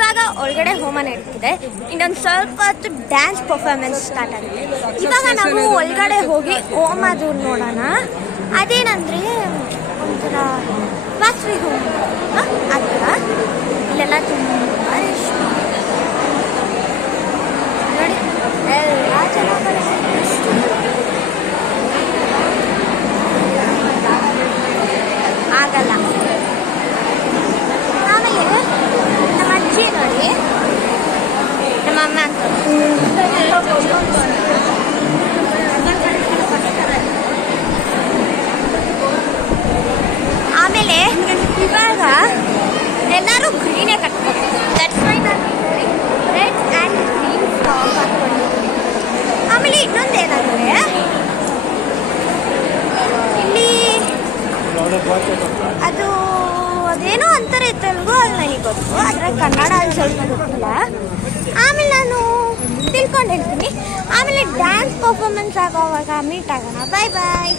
ಇವಾಗ ಒಳಗಡೆ ಹೋಮ ನಡೀತಿದೆ. ಇನ್ನೊಂದು ಸ್ವಲ್ಪ ಹೊತ್ತು ಡ್ಯಾನ್ಸ್ ಪರ್ಫಾರ್ಮೆನ್ಸ್ ಸ್ಟಾರ್ಟ್ ಆಗುತ್ತೆ. ಇವಾಗ ನಾವು ಒಳಗಡೆ ಹೋಗಿ ಹೋಮದು ನೋಡೋಣ. ಅದೇನಂದರೆ ಒಂಥರ ವಾಸವಿ ಹೋಮ ಆ ಥರ. ಇಲ್ಲೆಲ್ಲ ತುಂಬ ನೋಡಿ ಎಲ್ಲ ಚೆನ್ನಾಗಿ ಆಗಲ್ಲ. ಆಮೇಲೆ ನಮ್ಮ ಅಜ್ಜಿ ನೋಡಿ, ನಮ್ಮ ಅಮ್ಮ ಅಂತ ಆಮೇಲೆ ಇವಾಗ ಎಲ್ಲರೂ ಗ್ರೀನೇ ಕಟ್ಬೇಕು. ದಟ್ಸ್ ವೈ ನಾನು ರೆಡ್ ಆ್ಯಂಡ್ ಗ್ರೀನ್ ಟಾಪ್ ಹಾಕ್ಕೊಂಡಿದ್ದೀನಿ. ಆಮೇಲೆ ಇನ್ನೊಂದೇನಂದರೆ ಇಲ್ಲಿ ಅದೇನೋ ಅಂತಾರೆ ತೆಲುಗು, ಅಲ್ಲಿ ನನಗೆ ಗೊತ್ತು, ಆದರೆ ಕನ್ನಡ ಅಲ್ಲಿ ಸ್ವಲ್ಪ ಗೊತ್ತಿಲ್ಲ. ಆಮೇಲೆ ನಾನು ತಿಳ್ಕೊಂಡು ಹೇಳ್ತೀನಿ. ಆಮೇಲೆ ಡ್ಯಾನ್ಸ್ ಪರ್ಫಾರ್ಮೆನ್ಸ್ ಆಗೋವಾಗ ಮೀಟ್ ಆಗೋಣ. ಬಾಯ್ ಬಾಯ್.